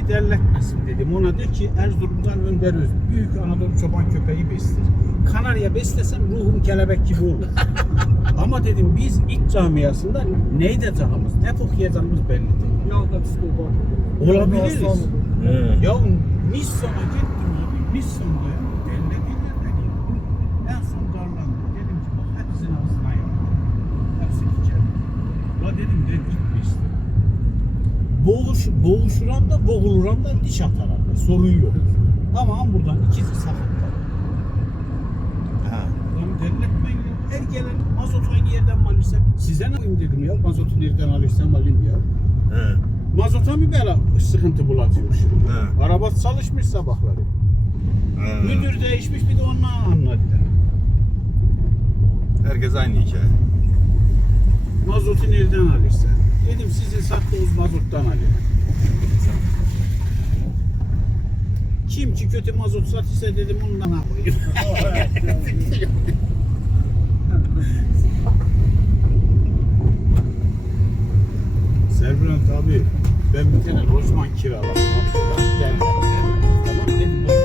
beni derletmesin dedim. Ona de ki Erzurum'dan Önder Öz. Büyük Anadolu çoban köpeği besler. Kanarya beslesem ruhum kelebek gibi olur. Ama dedim biz iç camiasında ne edeceğimiz, ne kokuyacağımız belli değil. Ya da psikopat. Olabiliriz. Aslan. Ya Nissan'a gittim abi. Nissan'da ya. Dellediler beni. En son darlandım. Dedim ki bak hepsinin ağzına ya. Hepsi diken. La dedim de gitmişti. Boğuş, boğuşuran da boğuluran da diş atar abi. Sorun yok. Ama buradan ikisi sakatlar. Ha. Lan delletmeyin ya. Her gelen mazot aynı yerden mi? Size ne alayım dedim ya. Mazotu nereden alırsam alayım ya. He. Mazota mı bela sıkıntı bulatıyor şimdi? He. Araba çalışmış sabahları. He. Müdür değişmiş bir de ondan anladılar. Herkes aynı hikaye. Mazotu nereden alırsan? Dedim sizin sattığınız mazottan alayım. Kim ki kötü mazot satırsa dedim ondan alayım. Serbrant abi ben bir tane lojman kiraladım. Tamam dedim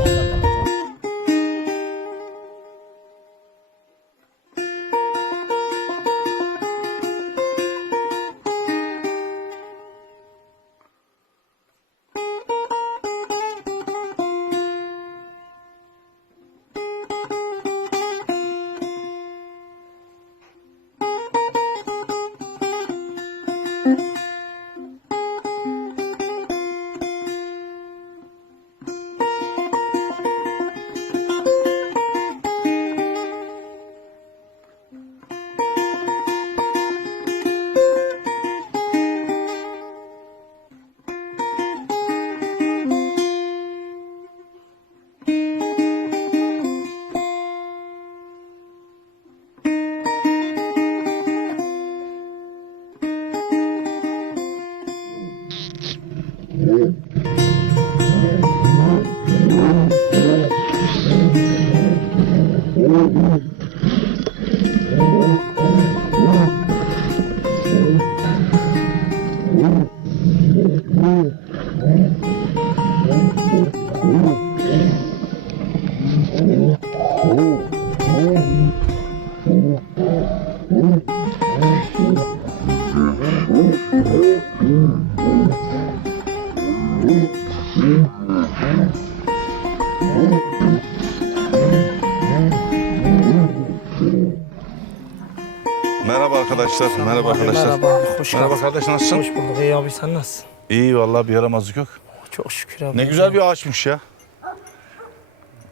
Merhaba arkadaşlar. Merhaba arkadaşlar. Merhaba hoş Merhaba geldin. kardeş nasılsın? Hoş bulduk. İyi abi sen nasılsın? İyi vallahi bir yaramazlık yok. Çok şükür abi. Ne güzel bir ağaçmış ya.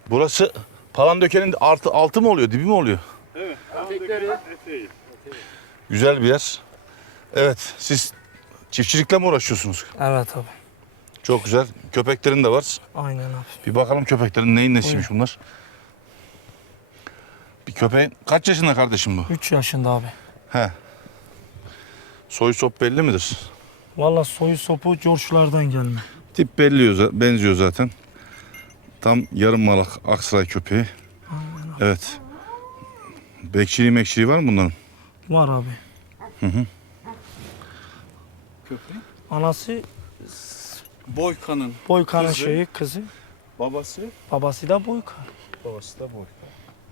Burası Palandöken'in artı altı mı oluyor, dibi mi oluyor? Evet. Güzel bir yer. Evet, siz çiftçilikle mi uğraşıyorsunuz? Evet abi. Çok güzel. Köpeklerin de var. Aynen abi. Bir bakalım köpeklerin neyin nesiymiş bunlar. Bir köpeğin kaç yaşında kardeşim bu? 3 yaşında abi. He. Soy sop belli midir? Valla soyu sopu George'lardan gelme. Tip belli, benziyor zaten. Tam yarım malak Aksaray köpeği. Evet. Bekçiliği mekçiliği var mı bunların? Var abi. Köpeğin Anası Boyka'nın Boykan'ın Kızı. şeyi kızı. babası, Babası da Boykan. babası da Boyka.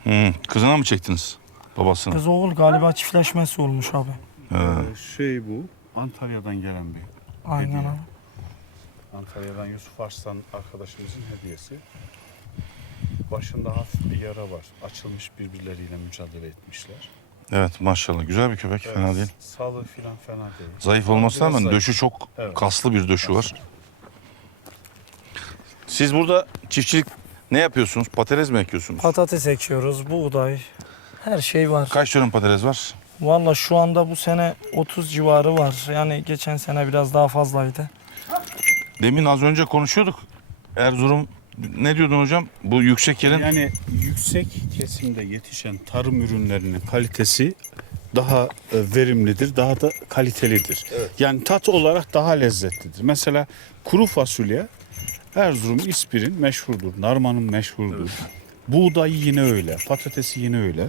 Hı. Kızına mı çektiniz? Babasına. Kız oğul galiba çiftleşmesi olmuş abi. He. Ee, şey bu, Antalya'dan gelen bir. Aynen Hediye. abi. Antalya'dan Yusuf Arslan arkadaşımızın hediyesi. Başında hafif bir yara var. Açılmış birbirleriyle mücadele etmişler. Evet maşallah. Güzel bir köpek. Fena değil. Sağlığı filan fena değil. Zayıf Ama olmasına biraz rağmen zayıf. döşü çok Evet. kaslı bir döşü var. Siz burada çiftçilik ne yapıyorsunuz? Patates mi ekiyorsunuz? Patates ekiyoruz, buğday. Her şey var. Kaç dönüm patates var? Valla şu anda bu sene 30 civarı var. Yani geçen sene biraz daha fazlaydı. Demin az önce konuşuyorduk. Erzurum ne diyordun hocam? Bu yüksek yerin Yani yüksek kesimde yetişen tarım ürünlerinin kalitesi daha e, verimlidir, daha da kalitelidir. Yani tat olarak daha lezzetlidir. Mesela kuru fasulye Erzurum İspir'in meşhurdur, Narman'ın meşhurdur. Buğdayı yine öyle, patatesi yine öyle.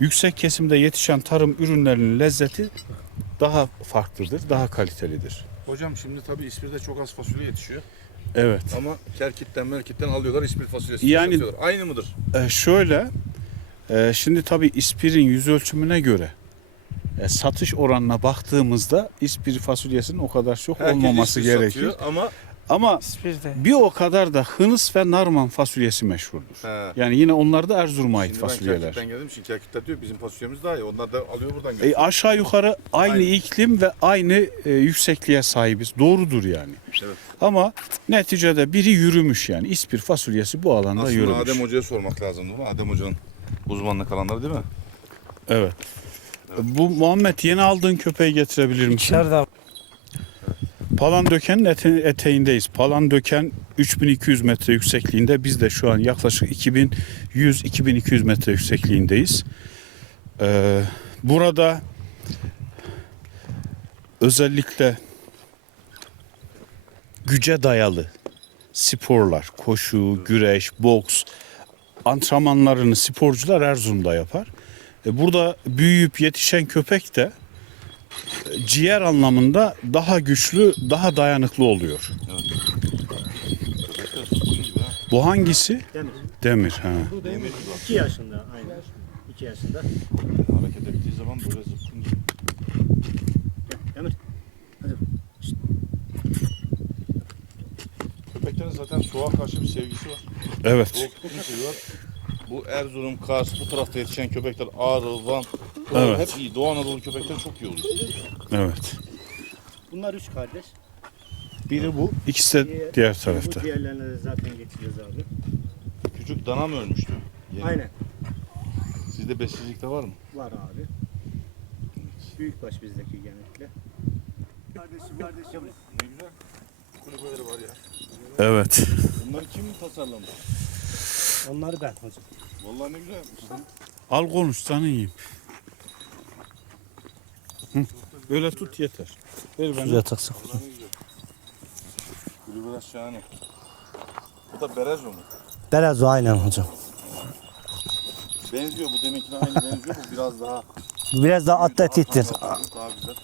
Yüksek kesimde yetişen tarım ürünlerinin lezzeti daha farklıdır, daha kalitelidir. Hocam şimdi tabii İspir'de çok az fasulye yetişiyor. Evet. Ama Kerkit'ten Merkit'ten alıyorlar İspir fasulyesi. Yani- satıyorlar. Aynı mıdır? E, şöyle, e, şimdi tabii ispirin yüz ölçümüne göre e, satış oranına baktığımızda ispir fasulyesinin o kadar çok Herkes olmaması gerekir. satıyor Ama Ama Bir de. bir o kadar da hınıs ve narman fasulyesi meşhurdur. He. Yani yine onlar da Erzurum'a ait Şimdi ben fasulyeler. Geldiğim için Kerkitler diyor bizim fasulyemiz daha iyi. Onlar da alıyor buradan götürüyor. E, aşağı yukarı aynı, Aynı. iklim ve aynı e, yüksekliğe sahibiz. Doğrudur yani. Evet. Ama neticede biri yürümüş yani. İspir fasulyesi bu alanda Aslında yürümüş. Adem Hoca'ya sormak lazım değil mi? Adem Hoca'nın uzmanlık alanları değil mi? Evet. Bu Muhammed yeni aldığın köpeği getirebilir misin? İçeride Palandöken'in ete- eteğindeyiz. Palandöken 3200 metre yüksekliğinde. Biz de şu an yaklaşık 2100-2200 metre yüksekliğindeyiz. Ee, burada özellikle güce dayalı sporlar, koşu, güreş, boks antrenmanlarını sporcular Erzurum'da yapar. E, Burada büyüyüp yetişen köpek de ciğer anlamında daha güçlü, daha dayanıklı oluyor. Bu hangisi? Demir. Demir. Ha. Bu demir. 2 yaşında aynen. 2 yaşında. Hareket ettiği zaman böyle zıpkın gibi. Demir. Köpeklerin zaten soğuğa karşı bir sevgisi var. Evet. Soğuk tutmayı seviyorlar. Bu Erzurum, Kars, bu tarafta yetişen köpekler Ağrı, Van, Evet. hep iyi. Doğu Anadolu köpekleri çok iyi oluyor. Evet. Bunlar üç kardeş. Biri bu, ikisi de diğer tarafta. Bu diğerlerine de zaten getiriyoruz abi. Küçük dana mı ölmüştü? Yeni. Aynen. Sizde besicilikte var mı? Var abi. Büyükbaş bizdeki genellikle. Kardeşim kardeşim. Ne güzel. Kulübeleri var ya. Evet. Bunları kim tasarlamış? Onları ben hocam. Vallahi ne güzel. Al konuş sana yiyeyim. Hı. Böyle tut yeter. Ver bana. güzel ne güzel. Kulübeler şahane. Bu da Berezo mu? Biraz o aynen hocam. Benziyor bu deminkine aynı benziyor. Bu biraz daha Biraz daha atletiktir. Daha güzel.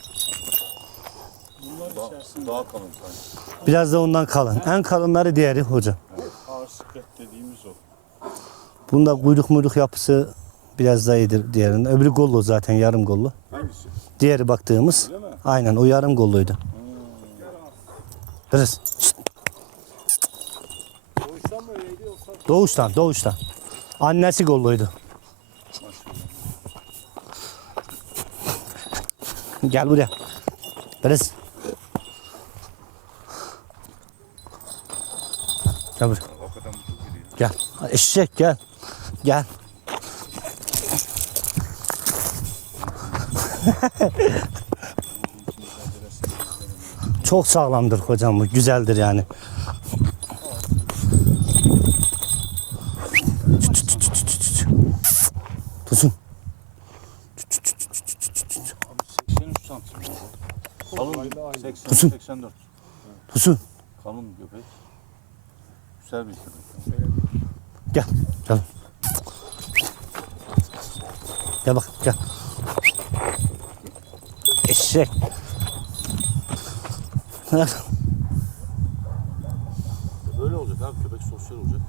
Daha, daha kalın sanki. Biraz da ondan kalın. En kalınları diğeri hocam. Ağır siklet dediğimiz o. Bunda kuyruk muyruk yapısı biraz daha iyidir diğerinin. Öbürü gollu zaten yarım gollu. Hangisi? Diğeri baktığımız aynen o yarım golluydu. Şşt. Doğuştan? Doğuştan. Annesi golluydu. Gel buraya. Biraz. Gel buraya. Gel. Eşek gel. Gel. Çok sağlamdır hocam bu. Güzeldir yani. Tutun. 83 santim. Kalın 80, Kusun. 84. Tutun. Kalın köpek. Güzel bir köpek. Gel. Gel. Gel bak gel. Eşek. Böyle olacak abi köpek sosyal olacak.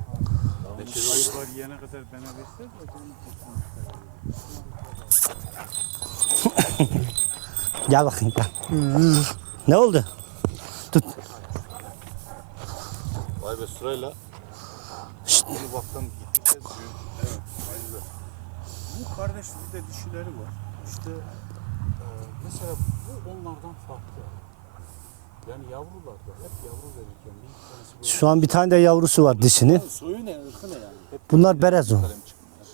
Ayıplar yiyene kadar bana versen Gel bakayım gel. ne oldu? Tut. Vay be sırayla. Şşt. Bir baktım gittikçe büyük. Evet. Aynı. Bu kardeş bir de dişileri var. İşte mesela bu onlardan farklı. Yani yavrular da hep yavru verirken bir tanesi böyle Şu an bir tane de yavrusu var dişinin. Soyu ne? Irkı ne yani? Hep Bunlar berezo.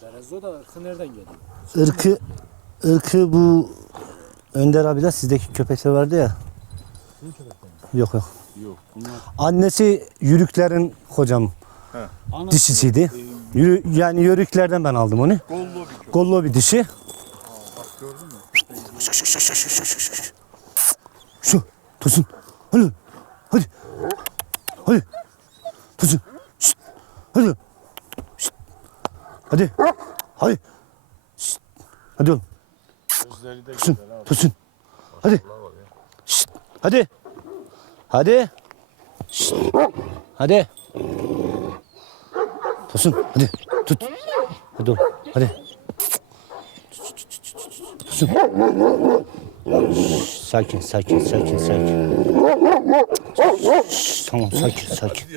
Berezo da ırkı nereden geliyor? Irkı, ırkı bu Önder abi de sizdeki köpekler vardı ya. Yok yok. yok. Bunlar Annesi yürüklerin hocam Anası, dişisiydi. e, Yürü, yani yörüklerden ben aldım onu. gollu bir köpek. Gollo bir dişi. Şu tutun. Hadi. Hadi. Hadi. Tutun. Şşt. Hadi. Şşt. Hadi. Hadi. Şşt. Hadi oğlum. Abi. Tutun. Hadi. Şşt. Hadi. Hadi. Şşt. Hadi. Tosun hadi tut. Hadi oğlum hadi. Şşt, Sakin sakin sakin sakin. Tamam sakin sakin.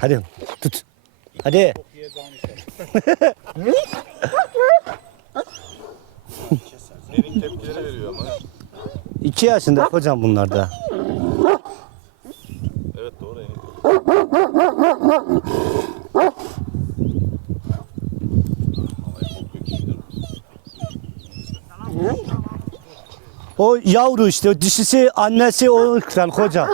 Hadi tut. Hadi. Senin tepkileri veriyor ama. İki yaşında hocam bunlar da. Evet doğru. O yavru işte o dişisi annesi o ırktan hocam.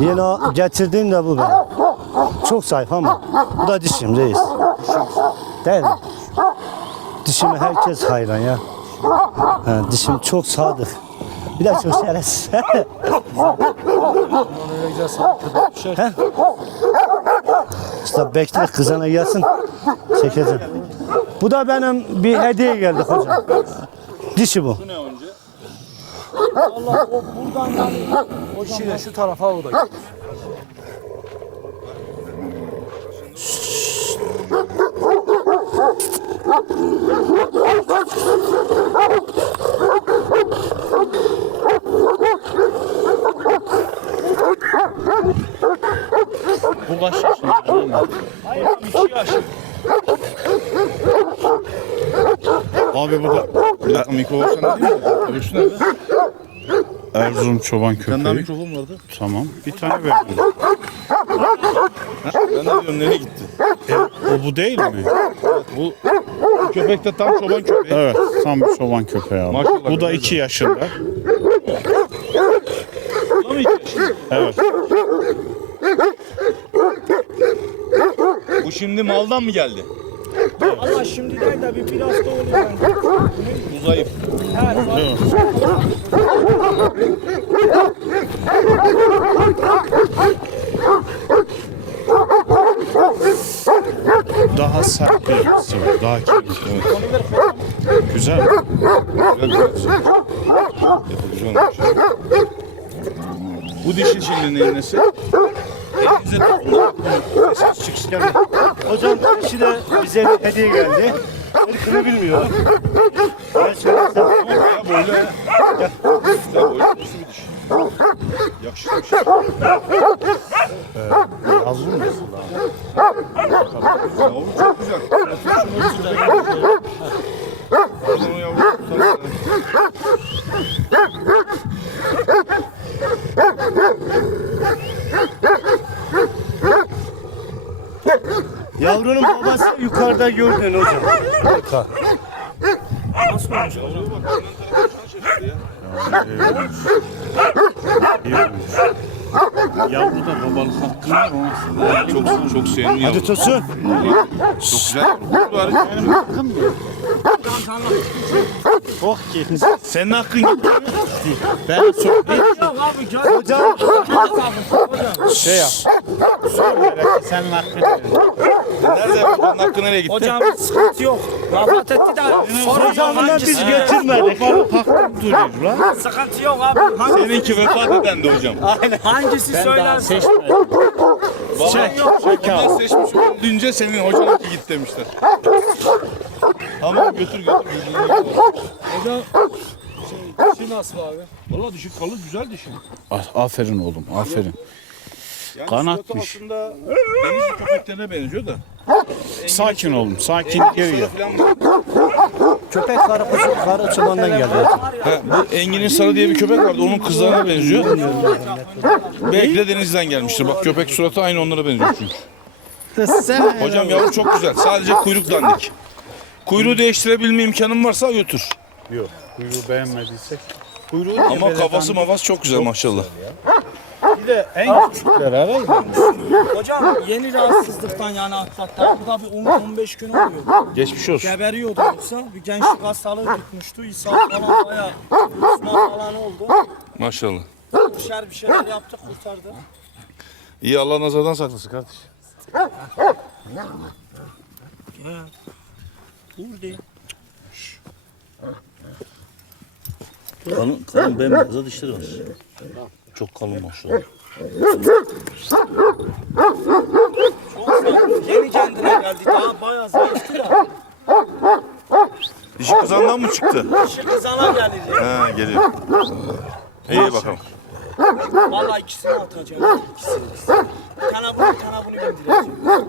Yine o de bu benim. Çok zayıf ama bu da dişim reis. Değil mi? Dişime herkes hayran ya. Ha, dişim çok sadık. Bir sana köpek düşer. He? İşte bekle kızana gelsin. Çekeceğim. Bu da benim bir hediye geldi hocam. Dişi bu. Allah o buradan yani. Hocam da şu tarafa o da. Bu kaç yaşında? Hayır 2 yaş. Abi bu da Bir dakika mikrofon sana değil mi? Öbürsü nerede? Erzurum çoban Bir tane daha köpeği. mikrofon vardı. Tamam. Bir tane verdim. Ben de diyorum nereye gitti? O bu değil mi? Bu, bu köpek de tam çoban köpeği. Evet. Tam bir çoban köpeği abi. Maşallah, Bu da güzel. 2 yaşında. Bu da mı iki yaşında? Evet. Bu şimdi maldan mı geldi? Ama şimdi değil de bir bir hafta oluyor bence. Bu zayıf. Her var. Daha sert bir var. Daha kemik. Güzel. Güzel güzel. Yapıcı olmuş. Bu dişi şimdi neyin nesi? Elinize dokunma. Ses çıksın. Hocam dişi de bize hediye geldi. Irkını bilmiyor. Ben söylesem böyle. Ya böyle nasıl bir diş? Yakışıklı bir şey. Yavru mu? Yavru çok güzel. Oradan o yavru tutsana. yavrunun babası yukarıda gördün hocam. Yukarı. Yeah. Çok çok sevimli yavru. Hadi Tosun. Çok güzel. Oh ki. Senin hakkın gitti. Ben gel. Hocam Şey yap. Söyleyerek senin hakkını Nerede yapacaksın? Hakkı nereye gitti? Hocam sıkıntı yok. Vefat etti de. Sonra hocam bundan biz getirmedik. Hakkım duruyor lan. Sıkıntı yok abi. Seninki vefat edendi hocam. hangisi söylerse. Bundan seçmiş öldüğünce senin hocanınki git demişler. Tamam götür götür. Hocam şey, dişi nasıl abi? Valla dişi kalın güzel dişi. A- Aferin oğlum, aferin. Yani Kanatmış. suratı aslında deniz köpeklerine benziyor da. Sakin oğlum, sakin geri gel. Sarı falan var. Köpek karı kuzu karı çobandan geldi. Ha, bu Engin'in Sarı diye bir köpek vardı. Onun kızlarına benziyor. Belki de denizden gelmiştir. Bak köpek suratı aynı onlara benziyor çünkü. Hocam yavru çok güzel. Sadece kuyruk dandik. Kuyruğu değiştirebilme imkanım varsa götür. Yok, kuyruğu beğenmediysek. Kuyruğu Ama kafası mafası çok güzel maşallah. Bir de en küçükler arayın. Hocam yeni rahatsızlıktan yani atlattı. Bu da bir 10-15 gün oluyor. Geçmiş olsun. Geberiyordu yoksa bir gençlik hastalığı tutmuştu. İshal falan bayağı kusma falan oldu. Maşallah. Dışarı bir şeyler yaptık kurtardı. İyi Allah nazardan saklasın kardeş. Burada. Kalın, kalın bembeyaz dişleri var. Çok kalın maşallah. Çok zayıf. Yeni kendine geldi. Daha bayağı zayıftı da. Dişi kızandan mı çıktı? Dişi kızana gelir. He geliyor. İyi bakalım. Vallahi ikisini atacağım. İkisini. Bir tane bunu bir tane bunu bindireceğim.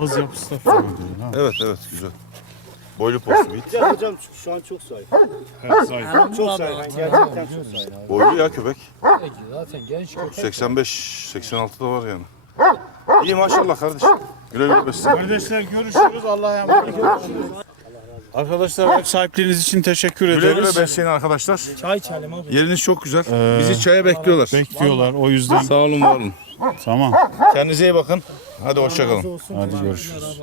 Ağız yapısı da fena değil. Ha. Evet evet güzel. Boylu poslu bit. Ya hocam şu an çok zayıf. Evet, zayıf. Çok zayıf. Gerçekten çok zayıf. Boylu ya köpek. Zaten genç köpek. 85-86 da var yani. İyi maşallah kardeşim. Güle güle besle. Kardeşler görüşürüz. Allah'a emanet olun. Arkadaşlar ev sahipliğiniz için teşekkür Güle güle ederiz. besleyin arkadaşlar. Çay içelim abi. Yeriniz çok güzel. Ee, Bizi çaya bekliyorlar. Bekliyorlar o yüzden. Sağ olun var olun. Tamam. Kendinize iyi bakın. Hadi hoşçakalın. Hadi görüşürüz.